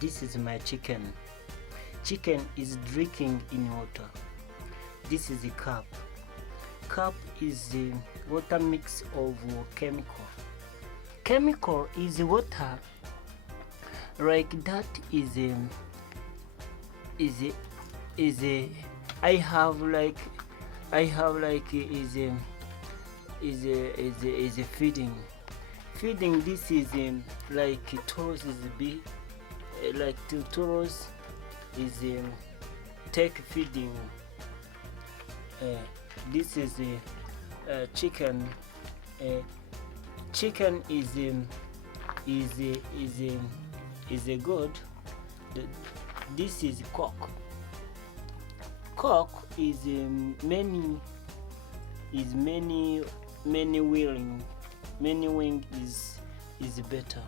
This is my chicken. Chicken is drinking in water. This is a cup. Cup is a water mix of chemical. Chemical is water. Like that is a I have like is a feeding. This is like toros is big, like two toros is take feeding. This is a chicken. Chicken is a good. This is cock. Cock is many wing is better.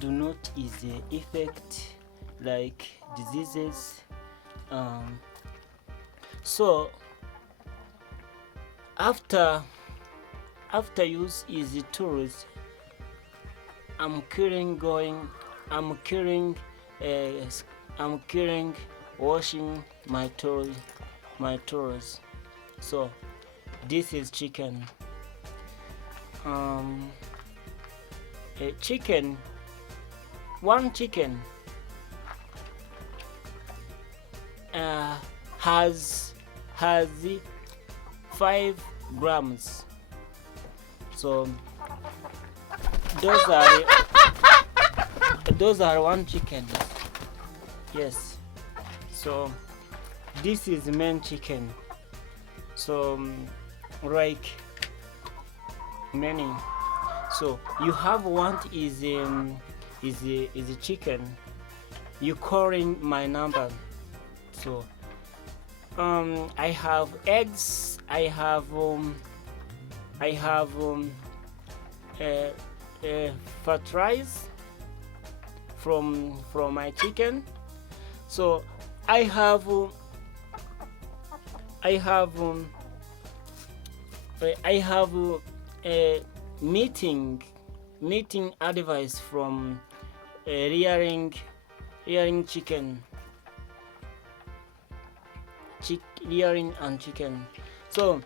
Do not is effect like diseases. So after use is the tools. I'm killing washing my tools. So this is chicken. A chicken, one chicken has 5 grams. So those are one chicken. Yes. So this is main chicken. So like many. So you have one is a chicken. You calling my number. So I have eggs. I have fertilize from my chicken. So I have a meeting advice from rearing chicken. Rearing and chicken. So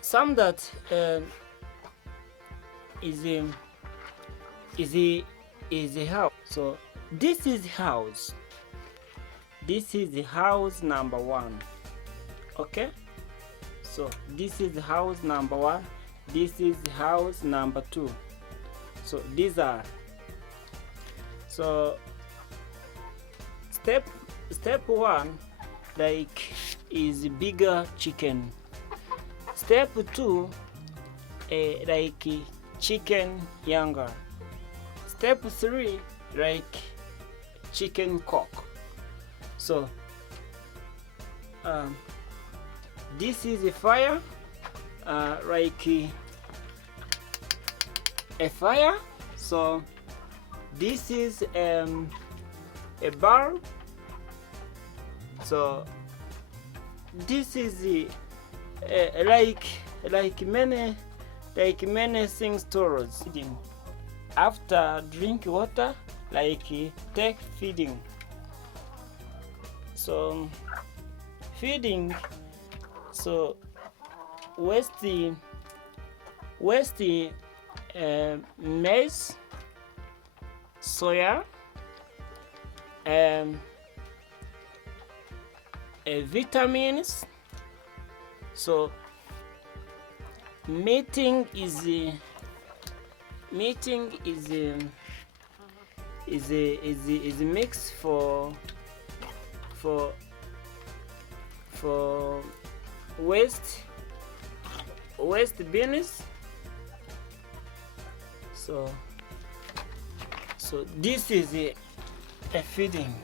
some that is a house. So this is house. This is the house number 1. Okay. So this is house number 1. This is house number 2. So these are. So step 1 like is bigger chicken. Step 2 like chicken younger. Step 3 like chicken cock. So this is a fire, like a fire. So this is a bulb. So this is like many things towards feeding. After drink water, like take feeding. So feeding. So waste maize, soya, vitamins. So meeting is a mix for waste beans. So this is a feeding.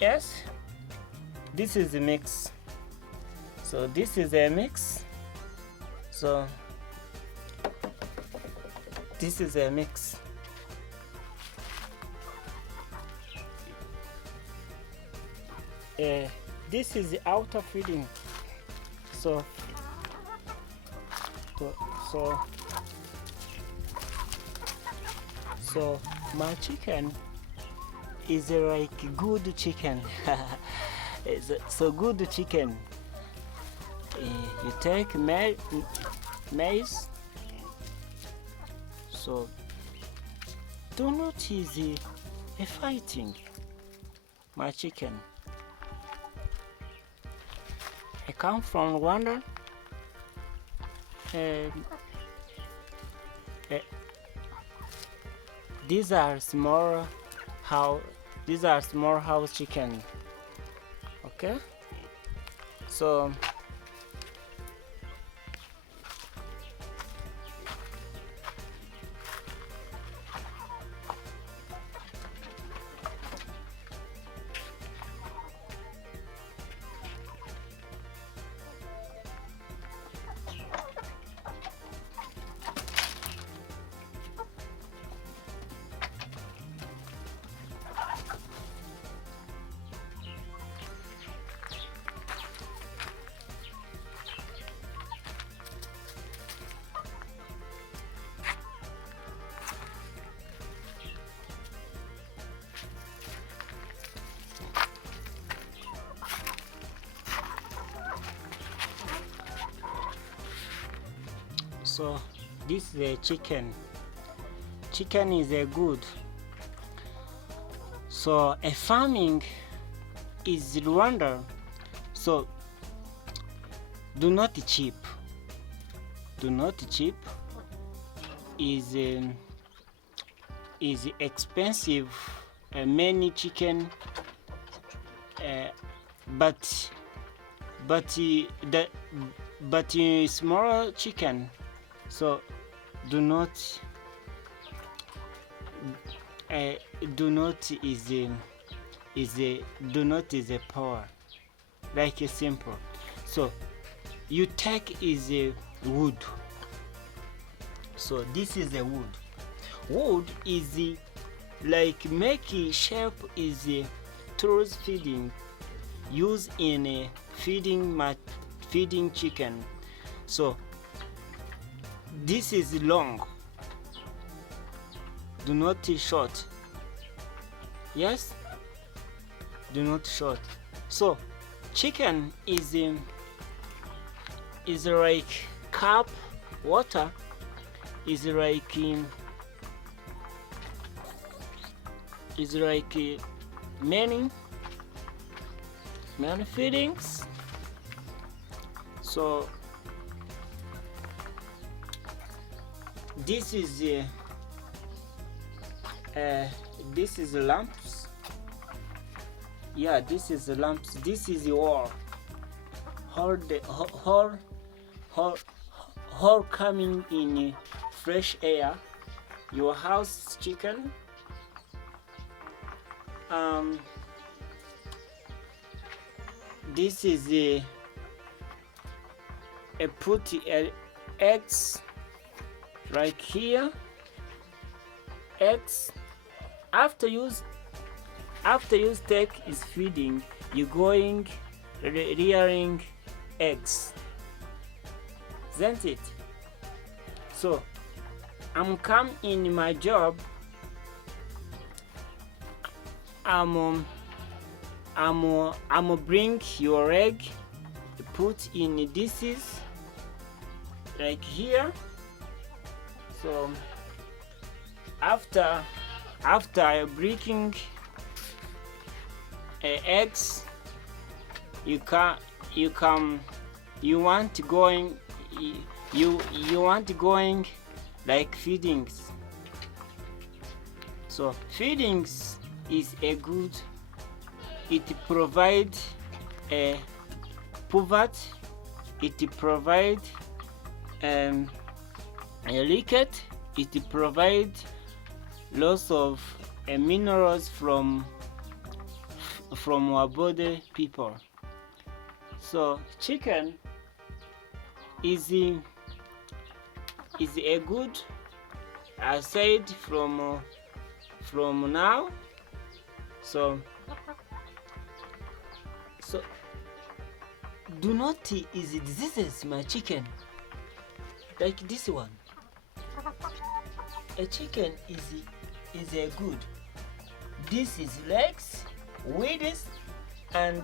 Yes, this is a mix. So this is a mix. So this is a mix. This is the outer feeding. So So my chicken is like good chicken. It's so good chicken. You take maize. So do not easy fighting my chicken. I come from Rwanda. These are small house chicken. Okay, so this is a chicken. Chicken is a good. So a farming is Rwanda. So do not cheap. Do not cheap is expensive. Many chicken, but small chicken. So do not is a power, like a simple. So you take is a wood. So this is a wood. Wood is like make shape is a tools feeding, used in a feeding chicken. So this is long, do not short. Yes, do not short. So chicken is like cup water, is like many feedings. So this is lamps. Yeah, this is the lamps. This is the wall. Whole coming in fresh air. Your house chicken. This is a put eggs right here. Eggs after you take is feeding, you going rearing eggs, isn't it? So I'm come in my job. I'm bring your egg, put in dishes like here. So after breaking eggs, you want going like feedings. So feedings is a good. It provide a poverty. It provide a liquid. It provide loss of minerals from our body people. So chicken is a good aside from now. So do not is diseases my chicken like this one. A chicken is is a good. This is legs, width, and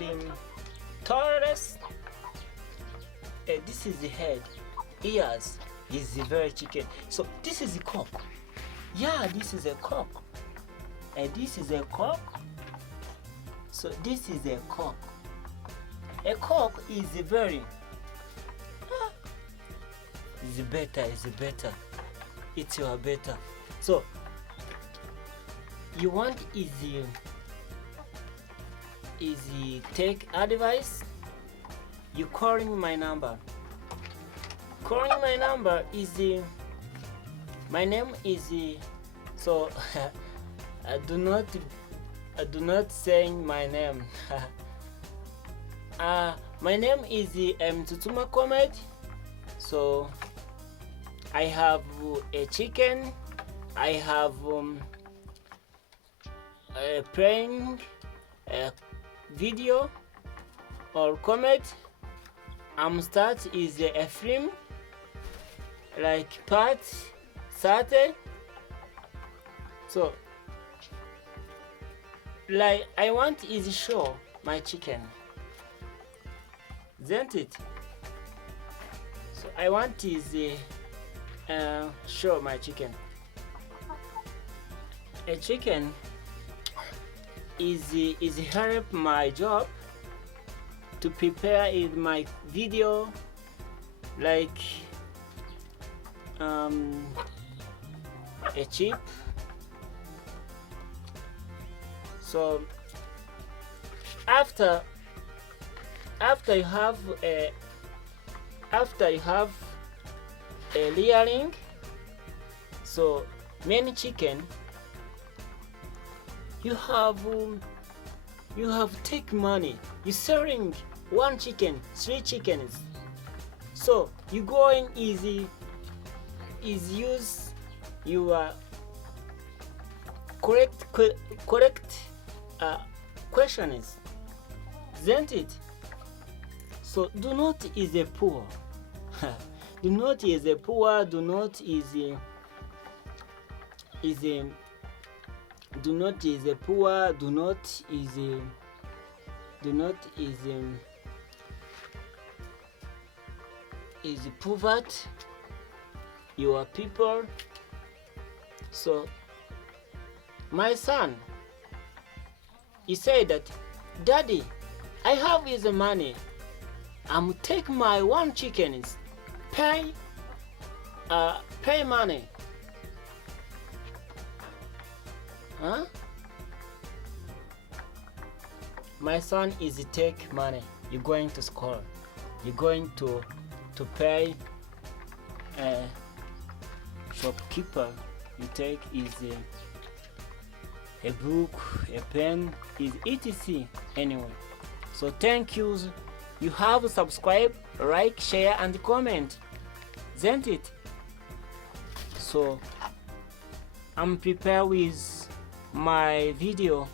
tolerance. This is the head, ears is the very chicken. So this is the cock. Yeah, this is a cock. And this is a cock. So this is a cock. A cock is the very is better, is better. It's your better. So you want easy take advice. You calling my number. Calling my number is my name is so I do not say my name. My name is Mitsutsuma Comet. So I have a chicken. I have playing a video or comment. Start is a film like part Saturday. So like I want is show my chicken. Isn't it? So I want is show my chicken. A chicken is help my job to prepare is my video like a chip. So after you have a layering, so many chicken you have take money. You selling one chicken, 3 chickens. So you going easy is use your correct questions, isn't it? So do not is a poor. Do not is a poor. Do not is do not is a poor. Do not is poverty your people. So my son, he said that, Daddy, I have is the money. I'm take my 1 chicken, pay money. Huh? My son is take money. You're going to school. You're going to pay shopkeeper. You take is a book, a pen, is etc. Anyway. So thank you. You have subscribe, like, share, and comment. Isn't it? So I'm prepared with my video